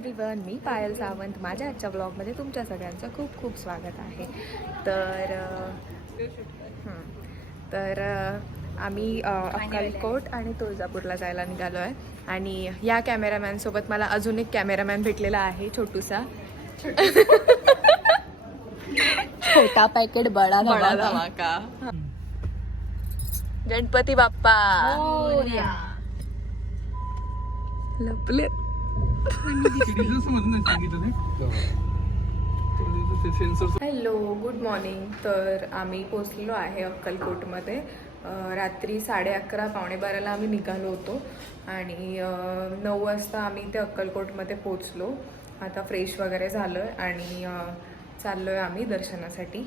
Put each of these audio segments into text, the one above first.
Everyone, मी पायल सावंत. माझ्या आजच्या ब्लॉगमध्ये तुमच्या सगळ्यांचं खूप खूप स्वागत आहे. तर आम्ही अक्कलकोट आणि तुळजापूरला जायला निघालो आहे. आणि या कॅमेरामॅनसोबत मला अजून एक कॅमेरामॅन भेटलेला आहे, छोटूसा. छोटा पॅकेट बडा धमाका. गणपती बाप्पा लपले. Hello, good morning. तर आम्ही पोचलेलो आहे अक्कलकोटमध्ये. रात्री 11:30 पावणे-12ला आम्ही निघालो होतो आणि 9 वाजता आम्ही ते अक्कलकोटमध्ये पोचलो. आता फ्रेश वगैरे झालो आहे आणि चाललो आहे आम्ही दर्शनासाठी.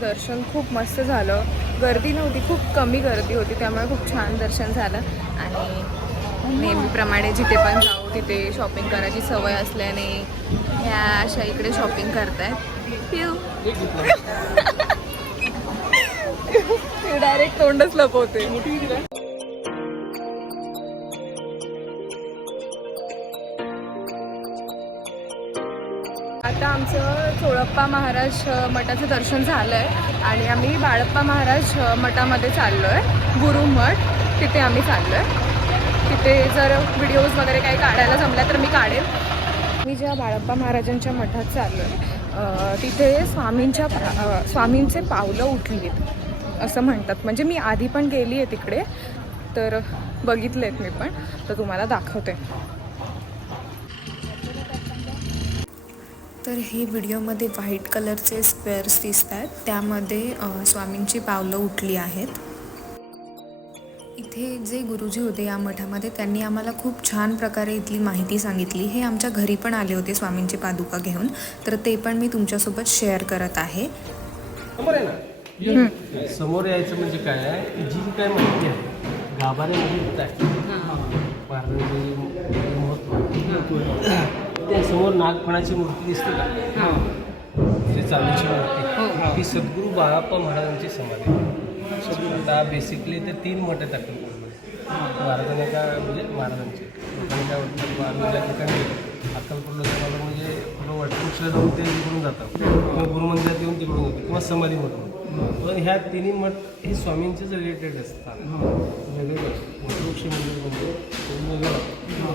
दर्शन खूप मस्त झालं. गर्दी नव्हती, खूप कमी गर्दी होती, त्यामुळे खूप छान दर्शन झालं. आणि नेहमीप्रमाणे जिथे पण जाऊ तिथे शॉपिंग करायची सवय असल्याने ह्या अशा इकडे शॉपिंग करतायत. डायरेक्ट तोंडच लपवते. आता आमचं चोळप्पा महाराज मठाचं दर्शन झालं आहे आणि आम्ही बाळप्पा महाराज मठामध्ये चाललो आहे. गुरुमठ, तिथे आम्ही चाललो आहे. तिथे जर व्हिडिओज वगैरे काही काढायला जमल्या तर मी काढेल. मी ज्या बाळप्पा महाराजांच्या मठात चाललो आहे तिथे स्वामींचे पावलं उठलीत असं म्हणतात. म्हणजे मी आधी पण गेली आहे तिकडे, तर बघितलेत मी पण, तर तुम्हाला दाखवते. तर हे व्हिडिओमध्ये व्हाईट कलरचे स्क्वेअर्स दिसत आहेत, त्यामध्ये स्वामींची पावलं उठली आहेत. इथे जे गुरुजी होते या मठामध्ये, त्यांनी आम्हाला खूप छान प्रकारे इथली माहिती सांगितली. हे आमच्या घरी पण आले होते स्वामींची पादुका घेऊन, तर ते पण मी तुमच्यासोबत शेअर करत आहे. समोर यायचं म्हणजे काय आहे, जी काय माहिती आहे गाभाऱ्यामध्ये त्या समोर नागफणाची मूर्ती दिसते का, जी चालूची मूर्ती, ही सद्गुरू बाळप्पा महाराजांची समाधी. आता बेसिकली ते 3 मठ आहेत अक्कलकोटमध्ये. महाराजांनी का म्हणजे महाराजांचे लोकांनी काय वाटतं, आम्ही ज्या ठिकाणी अक्कलकोटला जाणार म्हणजे पुढं वटवृक्षला जाऊन ते तिकडून जातात किंवा गुरुमंदिरात येऊन तिकडून होते किंवा समाधीमधून. पण ह्या 3 मठ हे स्वामींचेच रिलेटेड असतात. वेगळे वटवृक्ष मंदिर म्हणजे वेगळं,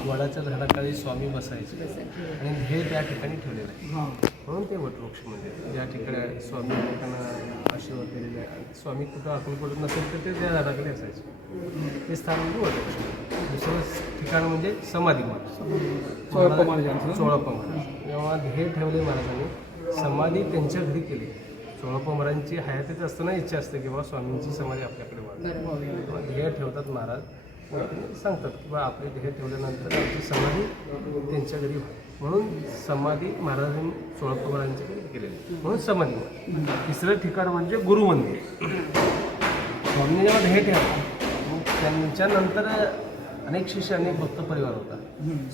वडाच्या झाडाखाली स्वामी बसायचे आणि हे त्या ठिकाणी ठेवलेलं आहे म्हणून ते वटवृक्ष मंदिर. ज्या ठिकाणी स्वामी लोकांना आशीर्वाद दिलेले आहे. स्वामी कुठं अक्कलकोट नसेल तर ते त्या झाडाखाली असायचे. ते स्थान म्हणजे वटवृक्ष. दुसरं ठिकाण म्हणजे समाधी मठ, चोळप्पा महाराज. जेव्हा हे ठेवले महाराजांनी, समाधी त्यांच्या घरी केली. चोळप्पा महाराजांची हयातीत असताना इच्छा असते की बाबा स्वामींची समाधी आपल्याकडे वाढ. ध्येय ठेवतात महाराज, सांगतात की बा आपले ध्येय ठेवल्यानंतर आमची समाधी त्यांच्या घरी व्हावी, म्हणून समाधी महाराजांनी चोळप्पा महाराजांच्या घरी केलेली, म्हणून समाधी. तिसरं ठिकाण म्हणजे गुरुमंदिर. स्वामींनी जेव्हा ध्येय ठेवला, त्यांच्यानंतर अनेक शिष्य, अनेक भक्त परिवार होता.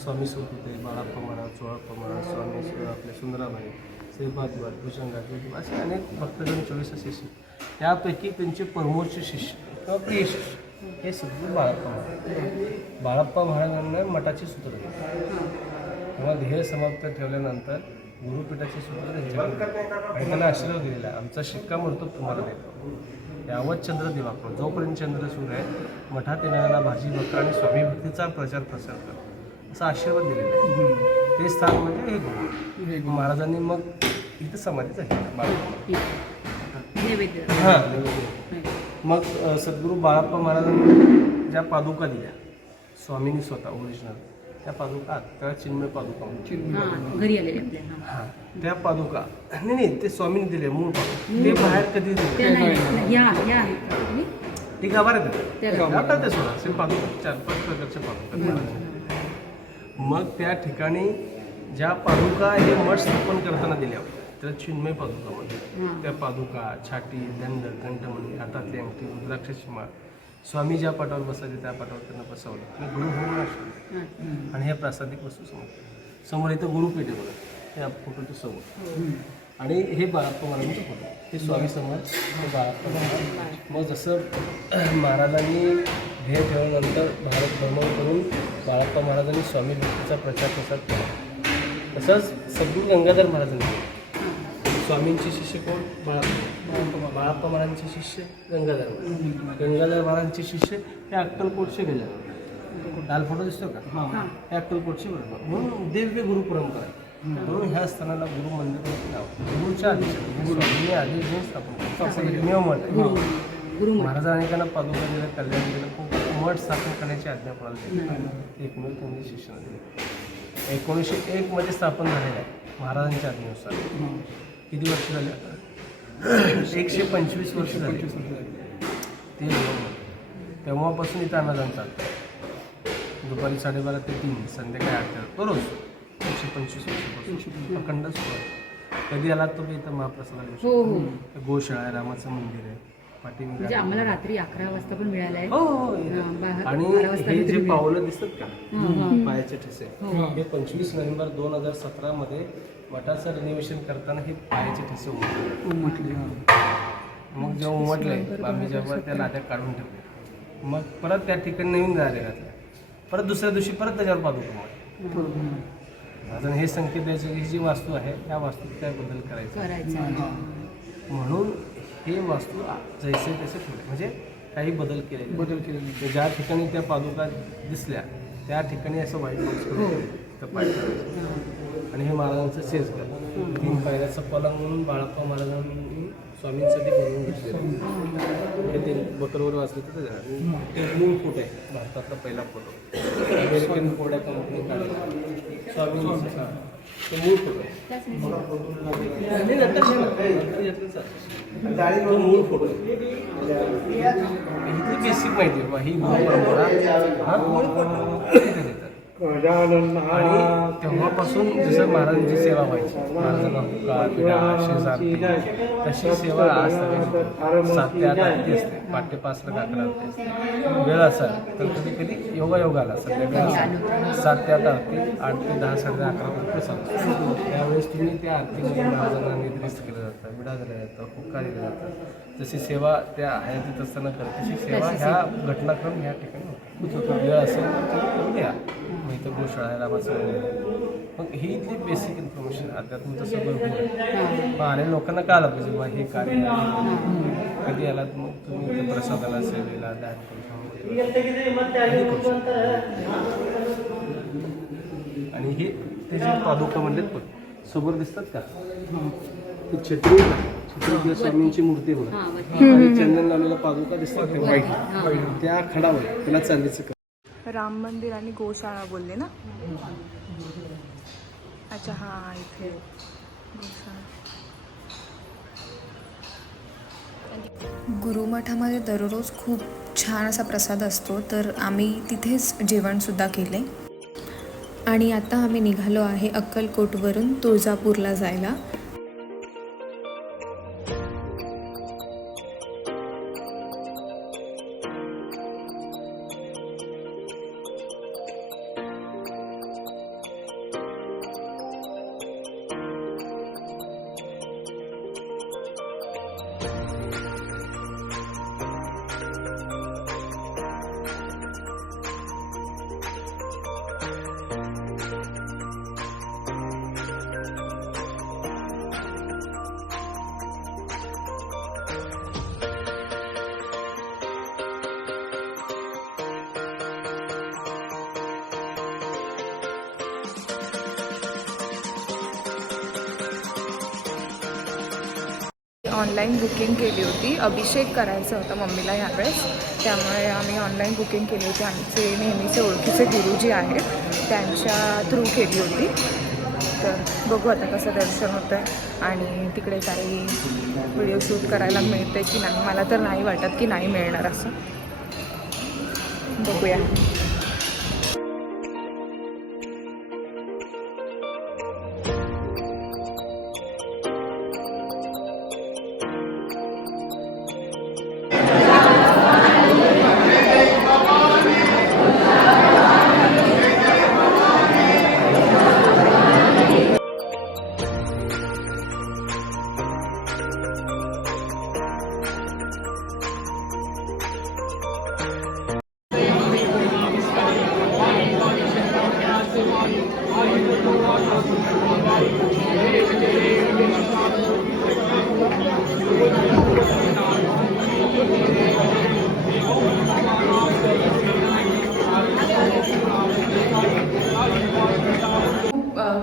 स्वामी सोबत होते बाळप्पा महाराज, चोळप्पा महाराज, स्वामी आपले सुंदराबाई, श्रीपादवाद, भुजंगाजी, असे अनेक भक्तजन 24 शिष्य. त्यापैकी त्यांचे परमोच्च शिष्य किंवा प्रिय शिष्य हे सद्गुरू बाळप्पा महाराज. बाळप्पा महाराजांना मठाचे सूत्र दिले. तेव्हा ध्येय समाप्त ठेवल्यानंतर गुरुपीठाचे सूत्र त्यांच्याकडे आणि त्यांना आशीर्वाद दिलेला आहे, आमचा शिक्कामोर्तब तुम्हाला देतो. यावत चंद्र दिवाकर, जोपर्यंत चंद्र सूर्य आहे, मठात येणाऱ्यांना भाजी भाकर आणि स्वामी भक्तीचा प्रचार प्रसार कर, असा आशीर्वाद दिलेला आहे. ते स्थान म्हणजे हे गुरु महाराजांनी मग इथं समाधीच आहे. हां, मग सद्गुरू बाळप्पा महाराजांनी ज्या पादुका दिल्या स्वामींनी स्वतः ओरिजिनल, त्या पादुका आत, त्याला चिन्मय पादुका म्हणतात. घरी आलेले आपल्या हां, त्या पादुका नाही ते स्वामींनी दिले मूळ पादुका, ते बाहेर कधी दिले ती गाभाऱ्यात येतात ते सोडा असे पादुका 4-5 प्रकारच्या पादुका. मग त्या ठिकाणी ज्या पादुका हे मठ स्थापन करताना दिल्या त्याला चिन्मय पादुका म्हणतात. त्या पादुका, छाटी, दंड, कंठमणी, हातातली अंगठी, रुद्राक्षाची माळ, स्वामी ज्या पाटावर बसायचे त्या पाटावर त्यांना बसवलं आणि गुरु होऊन असतो. आणि ह्या प्रासादिक वस्तू समोर इथं गुरुपीठ आहे बघा, त्या फोटोच्या समोर. आणि हे बाळाप्पा महाराजांचं फोटो, हे स्वामी समोर हे बाळाप्पा महाराज. मग जसं महाराजांनी ध्येय ठेवल्यानंतर भारत भ्रमण करून बाळाप्पा महाराजांनी स्वामी भक्तीचा प्रचार प्रसार केला, तसंच सद्गुरू गंगाधर महाराजांनी स्वामींचे शिष्य कोण? बाळाप्पा. बाळाप्पा महाराजांचे शिष्य गंगाधर महाराज. गंगाधर महाराजांचे शिष्य हे अक्कलकोटचे गजानन. लाल फोटो दिसतो का? हे अक्कलकोटचे बरोबर. म्हणून दिव्य गुरु परंपरा आहे. म्हणून ह्या स्थानाला गुरु मंदिर नाव. गुरुच्या आदेश स्वामींनी आदेश देऊन स्थापन नियम आहे. महाराजांनी त्यांना पादुका दिलं, कल्याण दिलं, खूप मठ स्थापन करण्याची आज्ञा प्रदान एकमेव त्यांनी शिष्याला दिली. 1901 मध्ये स्थापन झालेलं आहे महाराजांच्या आज्ञेनुसार. किती वर्ष झाले आता? 125 वर्ष झाली. ते तेव्हापासून इथं अन्नदान चालतं. दुपारी 12:30 ते 3, संध्याकाळी 8 रोज. 125 वर्षापासून अखंड सुरू. कधी आलात तुम्ही इथं महाप्रसाद गोशाळा आहे, रामाचं मंदिर आहे पाठीमागे. आम्हाला रात्री 11 वाजता पण मिळालं आहे. हो. आणि हे जे पावलं दिसतात का पायाचे ठसे, हे 25 नोव्हेंबर 2017 मध्ये मठाचं रिनोव्हेशन करताना हे पायाचे ठसे उमटले. मग जेव्हा उमटले आम्ही जेव्हा त्या लाट्या काढून ठेवल्या, मग परत त्या ठिकाणी नवीन जाळे घातल्या. परत दुसऱ्या दिवशी परत त्याच्यावर पादुका. अजून हे संकेत द्यायचे ही जी वास्तू आहे त्या वास्तूत काय बदल करायचा, म्हणून हे वास्तू जैसे तसे ठेवले, म्हणजे काही बदल केले. ज्या ठिकाणी त्या पादुका दिसल्या त्या ठिकाणी असं वाईट आणि हे महाराजांचं शेजघर 3 पायऱ्याचं पलंग म्हणून बाळाप्पा महाराजांनी स्वामींसाठी बनवून घेतलेलं. हे ते बकरवर वाचले तर मूळ फोटो आहे, भारतातला पहिला फोटो अमेरिकन फोटो कंपनी काढला स्वामींचा. तो मूळ फोटो तो मूळ फोटो ही बेसिक माहिती आहे. ही गुरु परंपरा हा मूळ फोटो. आणि तेव्हापासून जसं महाराजांची सेवा व्हायची, महाराजांना तशी सेवा आज 7 ते 8 आरती असते, पहाटे 5 ला 11 आरती असते. वेळ असा तर कधी कधी योगायोगाला संध्याकाळी 7 ते 8 आरती, 8 ते 10, 11:30 रुपये सांगतो. त्यावेळेस तुम्ही त्या आरतीमध्ये महाराजांना निर्दिष्ट केलं जातं, विडा दिला जातं, हुक्का दिला जातं. जशी सेवा त्या हयातीत असताना करते तशी सेवा ह्या घटनाक्रम ह्या ठिकाणी होतो. वेळ असेल तर करून द्या. मग इथं गोशाळा आहे, रामाचं मंदिर. मग ही इथली बेसिक इन्फॉर्मेशन अध्यात्माचं सगळं मग आलेल्या लोकांना कळालं पाहिजे बाबा हे कार्य आहे. कधी आलात मग तुम्ही इथं प्रसादाला सेवेला दान आणि हे ते जे पादुका म्हणतात पण समोर दिसतात का ती छत्री स्वामींची मूर्ती बघा आणि चंदन लावलेला पादुका दिसतात ते वाईट त्या खडावर त्याला चांदीचं. राम मंदिर आणि गोशाळा बोलले ना? अच्छा हां, इथे गोशाळा. गुरुमठामध्ये दररोज खूप छान असा प्रसाद असतो, तर आम्ही तिथेच जेवणसुद्धा केले. आणि आता आम्ही निघालो आहे अक्कलकोटवरून तुळजापूरला जायला. ऑनलाईन बुकिंग केली होती, अभिषेक करायचा होता मम्मीला ह्यावेळेस, त्यामुळे आम्ही ऑनलाईन बुकिंग केली होती. आमचे नेहमीचे ओळखीचे गुरुजी आहेत त्यांच्या थ्रू केली होती. तर बघू आता कसं दर्शन होतं आहे आणि तिकडे काही व्हिडिओ शूट करायला मिळते की नाही. मला तर नाही वाटत की नाही मिळणार असं. बघूया.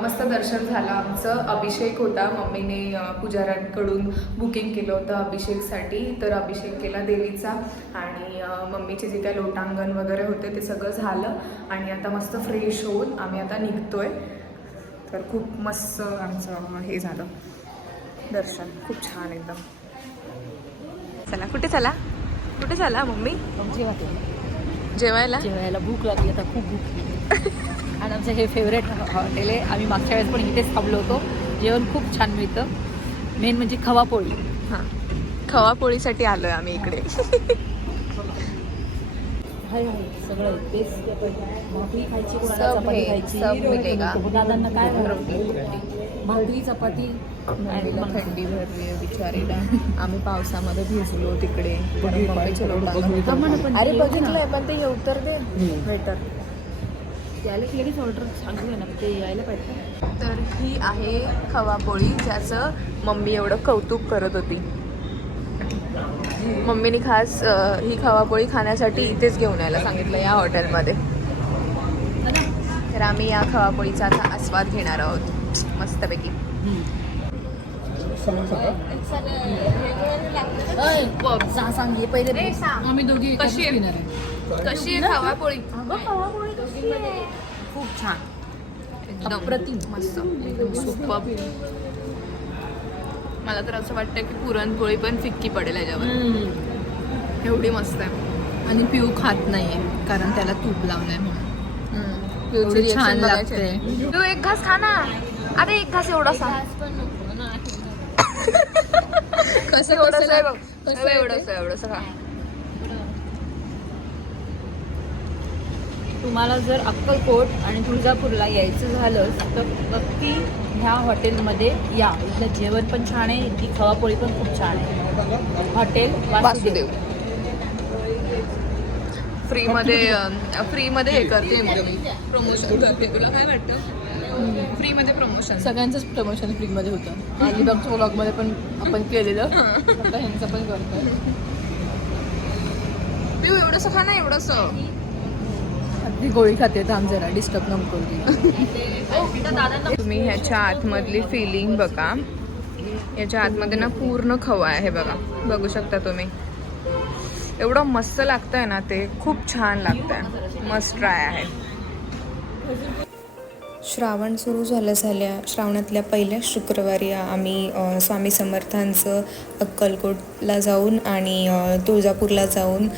मस्त दर्शन झालं आमचं. अभिषेक होता, मम्मीने पुजाऱ्यांकडून बुकिंग केलं होतं अभिषेकसाठी. तर अभिषेक केला देवीचा आणि मम्मीचे जे काही लोटांगण वगैरे होते ते सगळं झालं आणि आता मस्त फ्रेश होऊन आम्ही आता निघतोय. तर खूप मस्त आमचं हे झालं दर्शन, खूप छान एकदम. चला कुठे चला मम्मी? जेवायला भूक लागली, आता खूप भूक लागली. आणि आमचं हे फेवरेट हॉटेल आहे. आम्ही मागच्या वेळेस पण इथेच थांबलो होतो. जेवण खूप छान मिळतं. मेन म्हणजे खवापोळी. हां, खवापोळीसाठी आलोय आम्ही इकडे. सगळं तेच भाकरी खायची, कोणाला सब चपाती है, खायची. सब मिलेगा. दादांना काय रोटी. भाकरी चपाती आणि थंडी भरली आहे बिचारीला. आम्ही पावसामध्ये भिजलो तिकडे. मम्मीचे लोटांगण. अरे बघितलंय पण ते येऊ तर दे वेटर. त्याला लगेच ऑर्डर सांगू ना, ते यायला पाहिजे. तर ही आहे खवापोळी ज्याचं मम्मी एवढं कौतुक करत होती. मम्मीने खास ही खवापोळी खाण्यासाठी इथेच घेऊन यायला सांगितलं या हॉटेलमध्ये. तर आम्ही या खवापोळीचा आता आस्वाद घेणार आहोत मस्तपैकी. सांग हे पहिले आम्ही दोघी कशी आहे? कशी आहे खवापोळी? खूप छान, एकदम अप्रतिम. मस्त, एकदम सुपर. मला तर असं वाटतं की पुरणपोळी पण फिक्की पडेल याच्यावर, एवढी मस्त आहे. आणि पिऊ खात नाहीये कारण त्याला तूप लावलंय म्हणून. पिऊची छान reaction लागते. बघायची. पिऊ एक घास खा ना. अरे एक घास एवढासा. कसं एवढंसं आहे बघ. एवढंसं खा. तुम्हाला जर अक्कलकोट आणि तुळजापूरला यायचं झालं तर नक्की ह्या हॉटेलमध्ये या. इथलं जेवण पण छान आहे, इथली खवापोळी पण खूप छान आहे. हॉटेल वासुदेव. फ्रीमध्ये हे करते मी, प्रमोशन करते. तुला काय वाटतं? फ्रीमध्ये प्रमोशन. सगळ्यांचंच प्रमोशन फ्रीमध्ये होतं. अलिबागच्या व्लॉगमध्ये पण आपण केलेलं, आता ह्यांचं पण करतोय. पिऊ एवढंसं खा ना, एवढंसं. अगदी गोळी खाते तर आम जरा डिस्टर्ब नको करू. तुम्ही ह्याच्या आतमधली फिलिंग बघा. याच्या आतमध्ये ना पूर्ण खवा आहे बघा, बघू शकता तुम्ही. एवढं मस्त लागतंय ना ते, खूप छान लागतंय. मस्ट ट्राय आहे. श्रावण सुरू झाल्या श्रावणातल्या पहिल्या शुक्रवारी आम्ही स्वामी समर्थांचं अक्कलकोटला जाऊन आणि तुळजापूरला जाऊन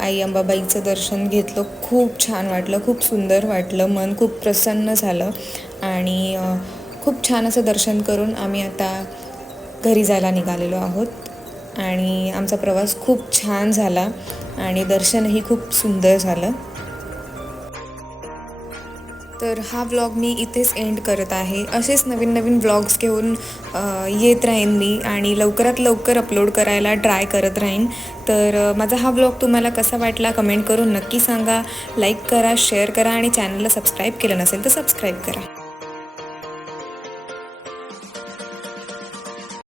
आई अंबाबाईचं दर्शन घेतलं. खूप छान वाटलं, खूप सुंदर वाटलं. मन खूप प्रसन्न झालं आणि खूप छान असं दर्शन करून आम्ही आता घरी जायला निघालेलो आहोत. आणि आमचा प्रवास खूप छान झाला आणि दर्शनही खूप सुंदर झालं. तर हा व्लॉग मी इथेच एंड करत आहे. असेच नवीन नवीन व्लॉग्स घेऊन येत राहीन मी आणि लवकरात लवकर अपलोड करायला ट्राय करत राहीन. तर माझा हा व्लॉग तुम्हाला कसा वाटला कमेंट करून नक्की सांगा. लाईक करा, शेअर करा आणि चॅनलला सबस्क्राईब केलं नसेल तर सबस्क्राईब करा.